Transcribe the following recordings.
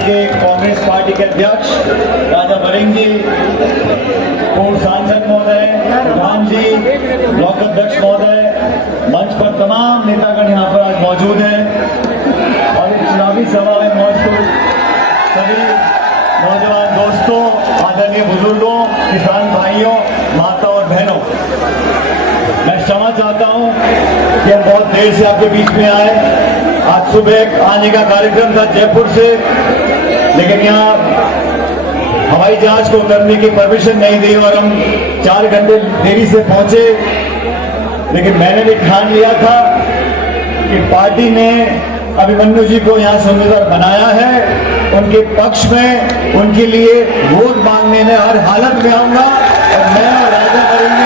के कांग्रेस पार्टी के अध्यक्ष राजा बरिंग जी, पूर्व सांसद महोदय, प्रधान जी, ब्लॉक अध्यक्ष महोदय, मंच पर तमाम नेतागण यहाँ पर आज मौजूद हैं और इस चुनावी सभा में मौजूद सभी नौजवान दोस्तों, आदरणीय बुजुर्गों, किसान भाइयों, माता और बहनों, मैं क्षमा चाहता हूं कि हम बहुत देर से आपके बीच में आए। आज सुबह आने का कार्यक्रम था जयपुर से, लेकिन यहाँ हवाई जहाज को उतरने की परमिशन नहीं दी और हम 4 घंटे देरी से पहुंचे। लेकिन मैंने भी ठान लिया था कि पार्टी ने अभिमन्यु जी को यहाँ से उम्मीदवार बनाया है, उनके पक्ष में उनके लिए वोट मांगने में हर हालत में आऊंगा और मैं और राजा बरिंग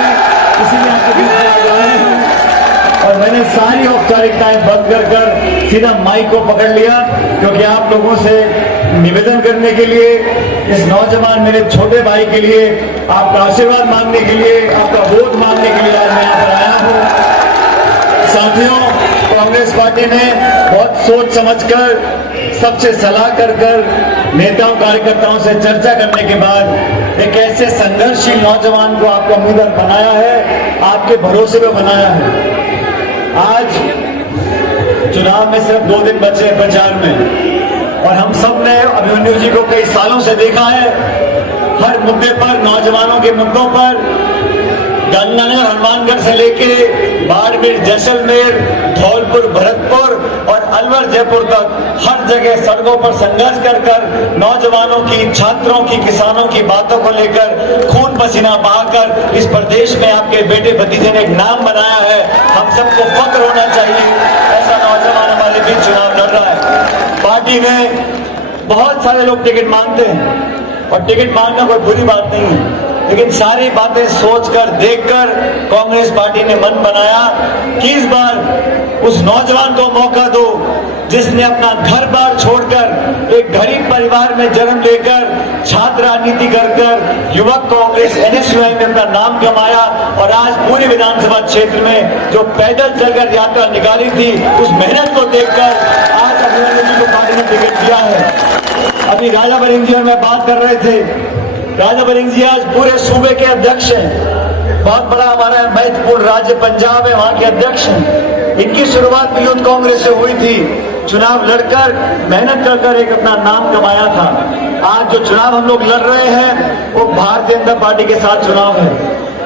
इसीलिए आपके बीच में आ रहे हैं। और मैंने सारी औपचारिकताएं बंद कर सीधा माइक को पकड़ लिया, क्योंकि आप लोगों से निवेदन करने के लिए, इस नौजवान मेरे छोटे भाई के लिए आपका आशीर्वाद मांगने के लिए, आपका वोट मांगने के लिए आज मैं यहाँ पर आया हूँ। साथियों, कांग्रेस पार्टी ने बहुत सोच समझकर, सबसे सलाह कर नेताओं कार्यकर्ताओं से चर्चा करने के बाद एक ऐसे संघर्षशील नौजवान को आपका उम्मीदवार बनाया है, आपके भरोसे पे बनाया है। आज चुनाव में सिर्फ 2 दिन बचे हैं प्रचार में, और हम सब ने अभिमन्यु जी को कई सालों से देखा है, हर मुद्दे पर, नौजवानों के मुद्दों पर, गंगानगर हनुमानगढ़ से लेके बाड़मेर, जैसलमेर, धौलपुर, भरतपुर और अलवर, जयपुर तक हर जगह सड़कों पर संघर्ष कर नौजवानों की, छात्रों की, किसानों की बातों को लेकर खून पसीना बहाकर इस प्रदेश में आपके बेटे भतीजे ने एक नाम बनाया है। हम सबको फक्र होना चाहिए, ऐसा नौजवान हमारे बीच चुनाव लड़ रहा है। पार्टी में बहुत सारे लोग टिकट मांगते हैं और टिकट मांगना कोई बुरी बात नहीं है, लेकिन सारी बातें सोचकर, देखकर कांग्रेस पार्टी ने मन बनाया कि इस बार उस नौजवान को मौका दो जिसने अपना घर बार छोड़कर एक गरीब परिवार में जन्म लेकर छात्र राजनीति कर युवक कांग्रेस NSUI में अपना नाम कमाया और आज पूरी विधानसभा क्षेत्र में जो पैदल चलकर यात्रा निकाली थी, उस मेहनत को देखकर आज अभिमन्यु जी को पार्टी ने टिकट दिया है। अभी राजा बरिंग जी और मैं बात कर रहे थे, राजा बरिंग जी आज पूरे सूबे के अध्यक्ष हैं, बहुत बड़ा हमारा महत्वपूर्ण राज्य पंजाब है, वहां के अध्यक्ष हैं। इनकी शुरुआत भी यूथ कांग्रेस से हुई थी, चुनाव लड़कर मेहनत कर एक अपना नाम कमाया था। आज जो चुनाव हम लोग लड़ रहे हैं वो भारतीय जनता पार्टी के साथ चुनाव है।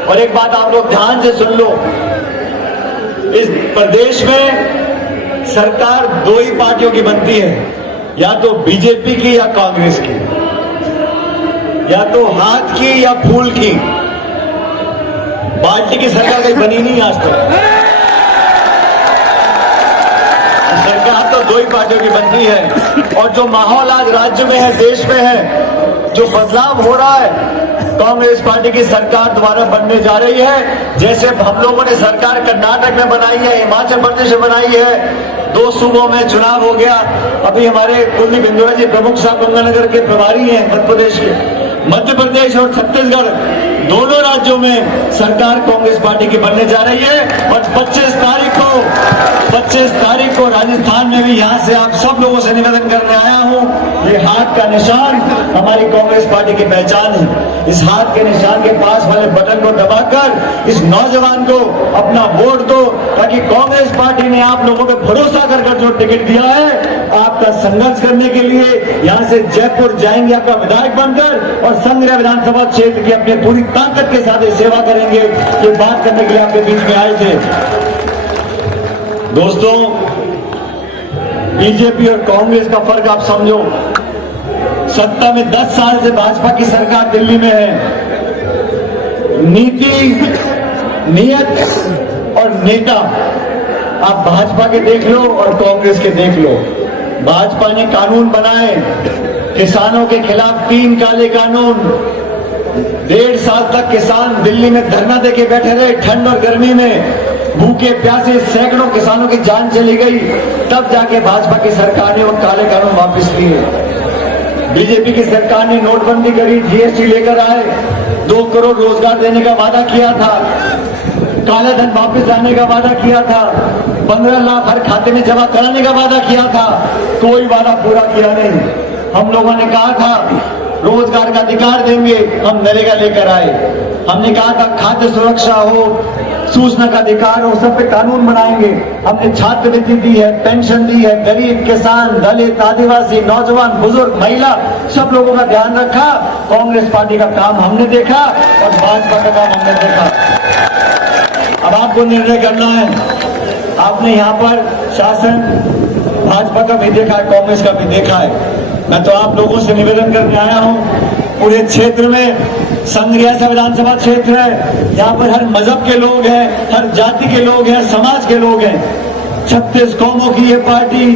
और एक बात आप लोग ध्यान से सुन लो, इस प्रदेश में सरकार 2 ही पार्टियों की बनती है, या तो बीजेपी की या कांग्रेस की, या तो हाथ की या फूल की। पार्टी की सरकार कहीं बनी नहीं आज तक। सरकार तो 2 ही पार्टियों की बनती है। और जो माहौल आज राज्य में है, देश में है, जो बदलाव हो रहा है, कांग्रेस पार्टी की सरकार दोबारा बनने जा रही है। जैसे हम लोगों ने सरकार कर्नाटक में बनाई है, हिमाचल प्रदेश में बनाई है, 2 सूबों में चुनाव हो गया। अभी हमारे कुलदीप इंदौरा जी प्रमुख साहब गंगानगर के प्रभारी हैं मध्य प्रदेश के। मध्य प्रदेश और छत्तीसगढ़ दोनों राज्यों में सरकार कांग्रेस पार्टी की बनने जा रही है। और 25 तारीख को राजस्थान में भी यहाँ से आप सब लोगों से निवेदन करने आया हूँ, ये हाथ का निशान हमारी कांग्रेस पार्टी की पहचान है। इस हाथ के निशान के पास वाले बटन को दबाकर इस नौजवान को अपना वोट दो, ताकि कांग्रेस पार्टी ने आप लोगों पर भरोसा कर जो टिकट दिया है आपका संघर्ष करने के लिए, यहाँ से जयपुर जाएंगे आपका विधायक बनकर और संग्रह विधानसभा क्षेत्र की अपनी पूरी ताकत के साथ सेवा करेंगे। ये बात करने के लिए आपके बीच में आए थे। दोस्तों, बीजेपी और कांग्रेस का फर्क आप समझो। सत्ता में 10 साल से भाजपा की सरकार दिल्ली में है। नीति, नियत और नेता आप भाजपा के देख लो और कांग्रेस के देख लो। भाजपा ने कानून बनाए, किसानों के खिलाफ 3 काले कानून। 1.5 साल तक किसान दिल्ली में धरना देके बैठे रहे, ठंड और गर्मी में भूखे प्यासे सैकड़ों किसानों की जान चली गई। तब जाके भाजपा की सरकार ने वो काले कानून वापस लिए। बीजेपी की सरकार ने नोटबंदी करी, GST लेकर आए, 2 करोड़ रोजगार देने का वादा किया था, काला धन वापस लाने का वादा किया था, 15 लाख हर खाते में जमा कराने का वादा किया था, कोई वादा पूरा किया नहीं। हम लोगों ने कहा था रोजगार का अधिकार देंगे, हम नरेगा लेकर आए। हमने कहा था खाद्य सुरक्षा हो, सूचना का अधिकार हो, सब पे कानून बनाएंगे। हमने छात्रवृत्ति दी है, पेंशन दी है, गरीब, किसान, दलित, आदिवासी, नौजवान, बुजुर्ग, महिला, सब लोगों का ध्यान रखा। कांग्रेस पार्टी का काम हमने देखा और भाजपा का काम हमने देखा। अब आपको निर्णय करना है। आपने यहाँ पर शासन भाजपा का भी देखा है, कांग्रेस का भी देखा है। मैं तो आप लोगों से निवेदन करने आया हूँ, पूरे क्षेत्र में संग्रिया से विधानसभा क्षेत्र है, यहाँ पर हर मजहब के लोग हैं, हर जाति के लोग हैं, समाज के लोग हैं। 36 कौमों की ये पार्टी,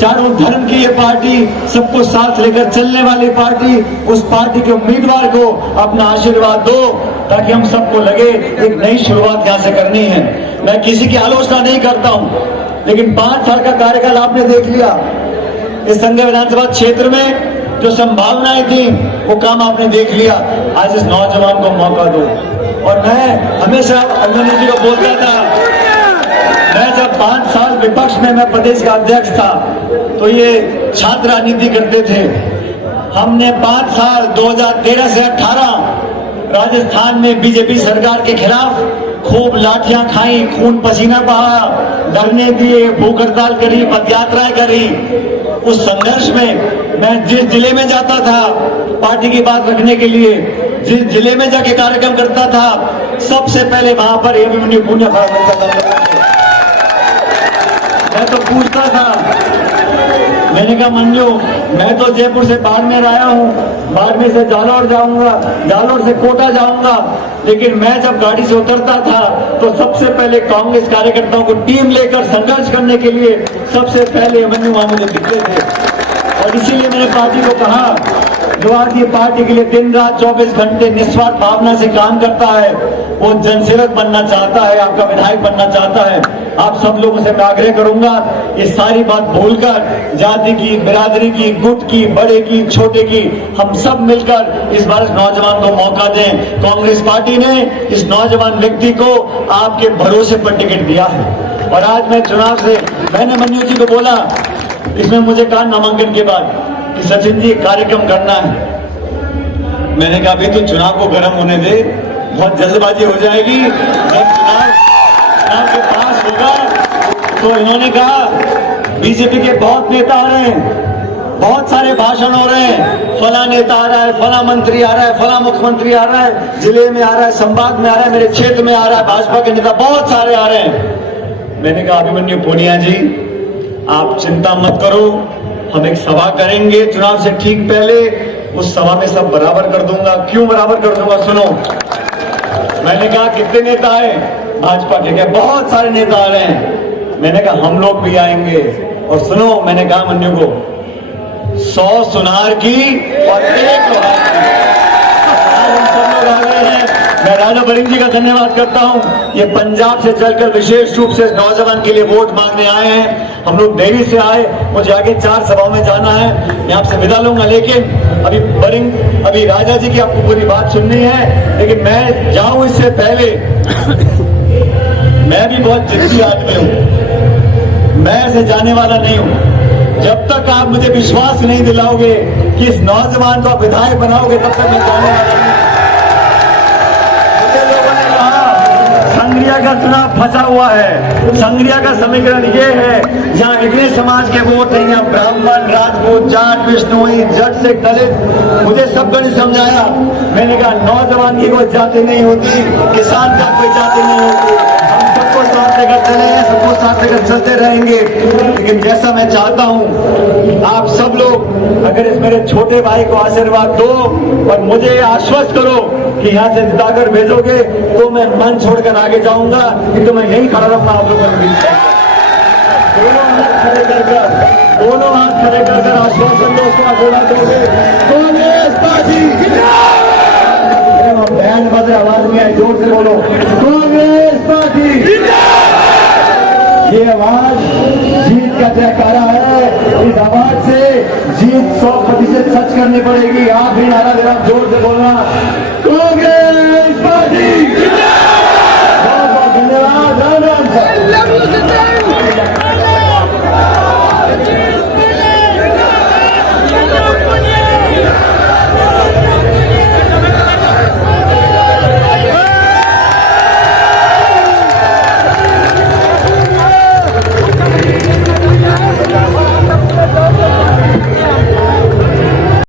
चारों धर्म की ये पार्टी, सबको साथ लेकर चलने वाली पार्टी, उस पार्टी के उम्मीदवार को अपना आशीर्वाद दो, ताकि हम सबको लगे एक नई शुरुआत यहाँ से करनी है। मैं किसी की आलोचना नहीं करता हूँ, लेकिन 5 साल का कार्यकाल आपने देख लिया। इस संघीय विधानसभा क्षेत्र में जो संभावनाएं थी वो काम आपने देख लिया। आज इस नौजवान को मौका दो। और मैं हमेशा अभिमन्यु जी को बोलता था, मैं जब 5 साल विपक्ष में मैं प्रदेश का अध्यक्ष था तो ये छात्र राजनीति करते थे। हमने 5 साल 2013 से 18 राजस्थान में बीजेपी सरकार के खिलाफ खूब लाठियां खाई, खून पसीना बहा, धरने दिए, भूख हड़ताल करी, पदयात्राएं करी। उस संघर्ष में मैं जिस जिले में जाता था पार्टी की बात रखने के लिए, जिस जिले में जाके कार्यक्रम करता था, सबसे पहले वहां पर अभिमन्यु पुनिया खड़ा करता था। मैं तो पूछता था, मैंने कहा मंजू, मैं तो जयपुर से बाड़मेर आया हूँ, बाड़मेर से जालौर जाऊंगा, जालौर से कोटा जाऊंगा, लेकिन मैं जब गाड़ी से उतरता था तो सबसे पहले कांग्रेस कार्यकर्ताओं को टीम लेकर संघर्ष करने के लिए सबसे पहले अभिमन्यु वहां मुझे दिखते थे। और इसीलिए मैंने पार्टी को कहा, जो आज ये पार्टी के लिए दिन रात 24 घंटे निस्वार्थ भावना से काम करता है, वो जनसेवक बनना चाहता है, आपका विधायक बनना चाहता है। आप सब लोगों से मैं आग्रह करूंगा, ये सारी बात भूलकर जाति की, बिरादरी की, गुट की, बड़े की, छोटे की, हम सब मिलकर इस बार नौजवान को मौका दें। कांग्रेस पार्टी ने इस नौजवान व्यक्ति को आपके भरोसे पर टिकट दिया है। और आज मैं चुनाव से, मैंने मन्यू जी को बोला, इसमें मुझे कहा नामांकन के बाद कि सचिन जी कार्यक्रम करना है। मैंने कहा अभी तो चुनाव को गर्म होने दे, बहुत जल्दबाजी हो जाएगी। जब चुनाव के पास होगा तो इन्होंने कहा बीजेपी के बहुत नेता आ रहे हैं, बहुत सारे भाषण हो रहे हैं, फला नेता आ रहा है, फला मंत्री आ रहा है, फला मुख्यमंत्री आ रहा है, जिले में आ रहा है, संभाग में आ रहा है, मेरे क्षेत्र में आ रहा है, भाजपा के नेता बहुत सारे आ रहे हैं। मैंने कहा अभिमन्यु पुनिया जी, आप चिंता मत करो, हम एक सभा करेंगे चुनाव से ठीक पहले, उस सभा में सब बराबर कर दूंगा। क्यों बराबर कर दूंगा, सुनो। मैंने कहा कितने नेता है भाजपा के? क्या बहुत सारे नेता आ रहे हैं। मैंने कहा हम लोग भी आएंगे। और सुनो, मैंने कहा मन्यु को 100 सुनार की और 1 लोहार की। हम सब लोग आ रहे हैं। मैं राजा बरिंग जी का धन्यवाद करता हूं, ये पंजाब से चलकर विशेष रूप से नौजवान के लिए वोट मांगने आए हैं। हम लोग देरी से आए, मुझे आगे 4 सभाओं में जाना है, मैं आपसे विदा लूंगा। लेकिन अभी राजा जी की आपको पूरी बात सुननी है, लेकिन मैं जाऊं इससे पहले मैं भी बहुत जिद्दी आदमी हूं, मैं ऐसे जाने वाला नहीं हूं। जब तक आप मुझे विश्वास नहीं दिलाओगे कि इस नौजवान को विधायक बनाओगे, तब तक मैं जाने वाला नहीं। संग्रिया का चुनाव फंसा हुआ है। संग्रिया का समीकरण ये है, यहाँ इतने समाज के वोट नहीं, यहाँ ब्राह्मण, राजपूत, जाट, विष्णुई, जट से दलित, मुझे सबको नहीं समझाया। मैंने कहा नौजवान की कोई जाति नहीं होती, किसान का कोई जाति नहीं होती, हम सबको साथ लेकर चले हैं, सबको साथ लेकर चलते रहेंगे। लेकिन जैसा मैं चाहता हूँ, आप सब लोग अगर इस मेरे छोटे भाई को आशीर्वाद दो और मुझे आश्वस्त करो कि यहाँ से जिताकर भेजोगे, तो मैं मन छोड़कर आगे जाऊंगा, कि तो मैं यही खड़ा रहूंगा आप लोगों के बीच। दोनों हाथ खड़े कर आश्वासन दो, उसको बोला दोगे कांग्रेस पार्टी, बयान बदले आवाज में आए, जोर से बोलो कांग्रेस पार्टी। ये आवाज जीत का जयकारा है, इस आवाज से जीत 100% सच करनी पड़ेगी। आप भी नारा देना, जोर से बोलना कांग्रेस।